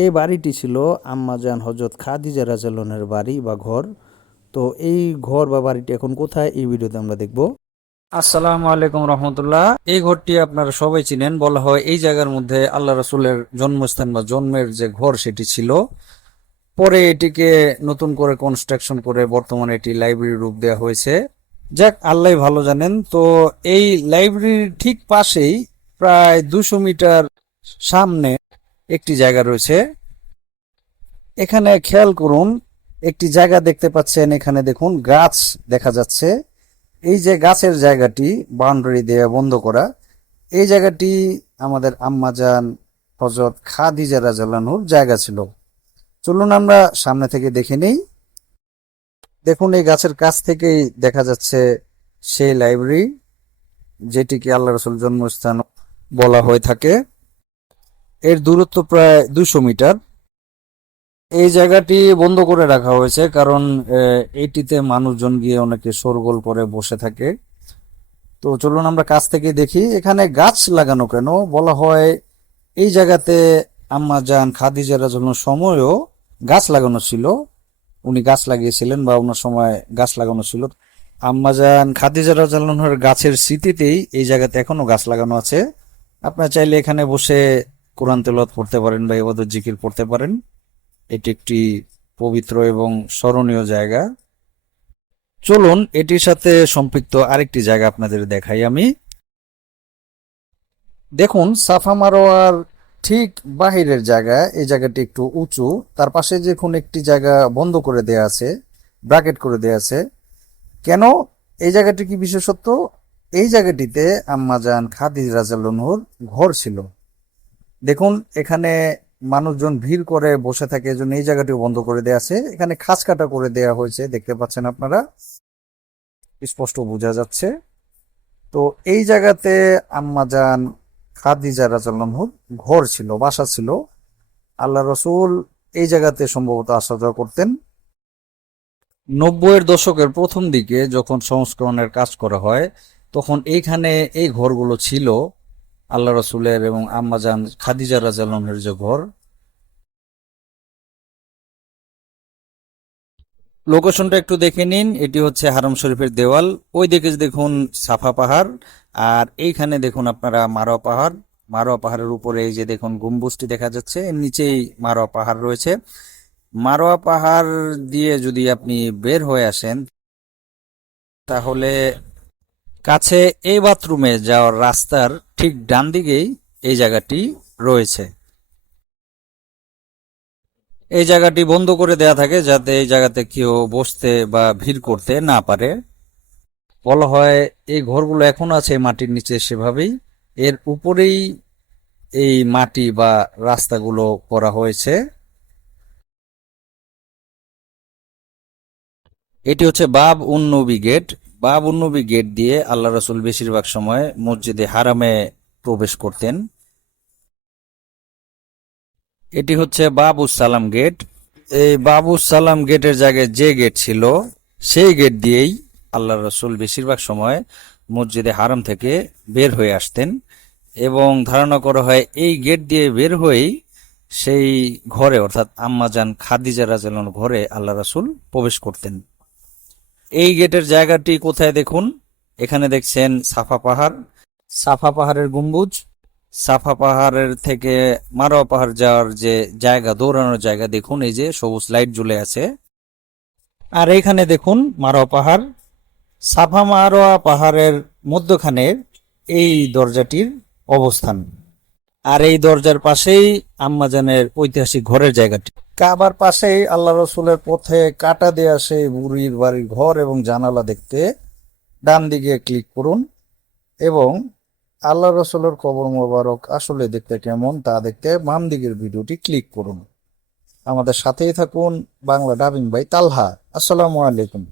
এই বাড়িটি ছিল আম্মাজান হজরত খাদিজা রাদিয়াল্লাহু বাড়ি বা ঘর। তো এই ঘর বা বাড়িটি এখন কোথায়, এই ভিডিওতে আমরা দেখব। আসসালামু আলাইকুম রহমতুল্লাহ। এই ঘরটি আপনারা সবাই চিনেন, বলা হয় এই জায়গার মধ্যে আল্লাহ রাসূলের জন্মস্থান বা জন্মের যে ঘর সেটি ছিল। পরে এটিকে নতুন করে কনস্ট্রাকশন করে বর্তমানে এটি লাইব্রেরি রূপ দেওয়া হয়েছে। যাক, আল্লাহ ভালো জানেন। তো এই লাইব্রেরির ঠিক পাশেই প্রায় 200 মিটার সামনে একটি জায়গা রয়েছে। এখানে খেয়াল করুন, একটি জায়গা দেখতে পাচ্ছেন। এখানে দেখুন গাছ দেখা যাচ্ছে। এই যে গাছের জায়গাটি বাউন্ডারি দিয়ে বন্ধ করা, এই জায়গাটি আমাদের আম্মাজান হযরত খাদিজা রাদিয়াল্লাহু আনহার জায়গা ছিল। চলুন আমরা সামনে থেকে দেখে নেই। দেখুন, এই গাছের কাছ থেকেই দেখা যাচ্ছে সেই লাইব্রেরি, যেটিকে আল্লাহ রাসূল জন্মস্থান বলা হয়ে থাকে। এর দূরত্ব প্রায় 200 মিটার। এই জায়গাটি বন্ধ করে রাখা হয়েছে কারণ এইটিতে মানুষজন গিয়ে অনেকে শোরগোল করে বসে থাকে। তো চলুন আমরা কাছ থেকে দেখি এখানে গাছ লাগানো কেন। বলা হয় এই জায়গাতে আম্মাজান খাদিজা রাদিয়াল্লাহু আনহার সময়ও গাছ লাগানো ছিল। উনি গাছ লাগিয়েছিলেন বা ওনার সময় গাছ লাগানো ছিল। আম্মাজান খাদিজা রাদিয়াল্লাহু আনহার গাছের স্মৃতিতেই এই জায়গাতে এখনো গাছ লাগানো আছে। আপনারা চাইলে এখানে বসে কোরআন তেলাওয়াত পড়তে পারেন বা ইবাদত জিকির পড়তে পারেন। এটি একটি পবিত্র এবং স্মরণীয় জায়গা। চলুন এটির সাথে সম্পৃক্ত আরেকটি জায়গা আপনাদের দেখাই আমি। দেখুন, সাফা মারোয়ার ঠিক বাহিরের জায়গা, এই জায়গাটি একটু উঁচু। তার পাশে দেখুন একটি জায়গা বন্ধ করে দেয়া আছে, ব্র্যাকেট করে দেয়া আছে। কেন? এই জায়গাটি কি বিশেষত্ব? এই জায়গাটিতে আম্মাজান খাদিজা রাদিয়াল্লাহু আনহার ঘর ছিল। দেখুন, এখানে মানুষজন ভিড় করে বসে থাকে, এজন্য এই জায়গাটিও বন্ধ করে দেয়া আছে। এখানে খাঁজ কাটা করে দেয়া হয়েছে, দেখতে পাচ্ছেন আপনারা, স্পষ্ট বোঝা যাচ্ছে। তো এই জায়গাতে আম্মাজান খাদিজা রাদিয়াল্লাহু আনহার ঘর ছিল, বাসা ছিল। আল্লাহ রাসূল এই জায়গাতে সম্ভবত আসা যাওয়া করতেন। 90-এর দশকের প্রথম দিকে যখন সংস্করণের কাজ করা হয়, তখন এইখানে এই ঘরগুলো ছিল আল্লাহ রাসূলের এবং আম্মাজান খাদিজা রাদিয়াল্লাহু আনহার যে ঘর। লোকেশনটা একটু দেখে নিন। এটি হচ্ছে হারম শরীফের দেওয়াল। ওই দিকে দেখুন সাফা পাহাড়, আর এইখানে দেখুন আপনারা মারোয়া পাহাড়। মারোয়া পাহাড়ের উপরে এই যে দেখুন গম্বুজটি দেখা যাচ্ছে, এর নিচেই মারোয়া পাহাড় রয়েছে। মারোয়া পাহাড় দিয়ে যদি আপনি বের হয়ে আসেন, তাহলে কাছে এই বাথরুমে যাওয়ার রাস্তার ঠিক ডান দিকেই এই জায়গাটি রয়েছে। এই জায়গাটি বন্ধ করে দেয়া থাকে যাতে এই জায়গাতে কেউ বসতে বা ভিড় করতে না পারে। বলা হয় এই ঘরগুলো এখনো আছে মাটির নিচে সেভাবেই। এর উপরেই এই মাটি বা রাস্তাগুলো করা হয়েছে। এটি হচ্ছে বাব উন নবী গেট। বাব উন নবী গেট দিয়ে আল্লাহ রাসূল বেশিরভাগ সময় মসজিদে হারামে প্রবেশ করতেন। এটি হচ্ছে বাবুস সালাম গেট। এই বাবুস সালাম গেটের জায়গায় যে গেট ছিল, সেই গেট দিয়েই আল্লাহ রাসূল বেশিরভাগ সময় মসজিদে হারাম থেকে বের হয়ে আসতেন, এবং ধারণা করা হয় এই গেট দিয়ে বের হয়েই সেই ঘরে, অর্থাৎ আম্মাজান খাদিজা রাদিয়াল্লাহু আনহার ঘরে আল্লাহ রাসূল প্রবেশ করতেন। এই গেটের জায়গাটি কোথায় দেখুন, এখানে দেখছেন সাফা পাহাড়, সাফা পাহাড়ের গম্বুজ। সাফা পাহাড়ের থেকে মারোয়া পাহাড় যাওয়ার যে জায়গা, দৌড়ানোর জায়গা, দেখুন এই যে সবুজ লাইট জ্বলে আছে। আর এইখানে দেখুন মারোয়া পাহাড়। সাফা মারোয়া পাহাড়ের মধ্যখানে এই দরজাটির অবস্থান। আর এই দরজার পাশেই আম্মাজানের ঐতিহাসিক ঘরের জায়গাটি। কাবার পাশেই আল্লাহ রসুলের পথে কাটা দেয়া সেই বুড়ির বাড়ির ঘর এবং জানালা দেখতে ডান দিকে ক্লিক করুন, এবং আল্লাহ রসুলের কবর মোবারক আসলে দেখতে কেমন তা দেখতে বাম দিকের ভিডিওটি ক্লিক করুন। আমাদের সাথেই থাকুন। বাংলা ডাবিং বাই তালহা। আসসালামু আলাইকুম।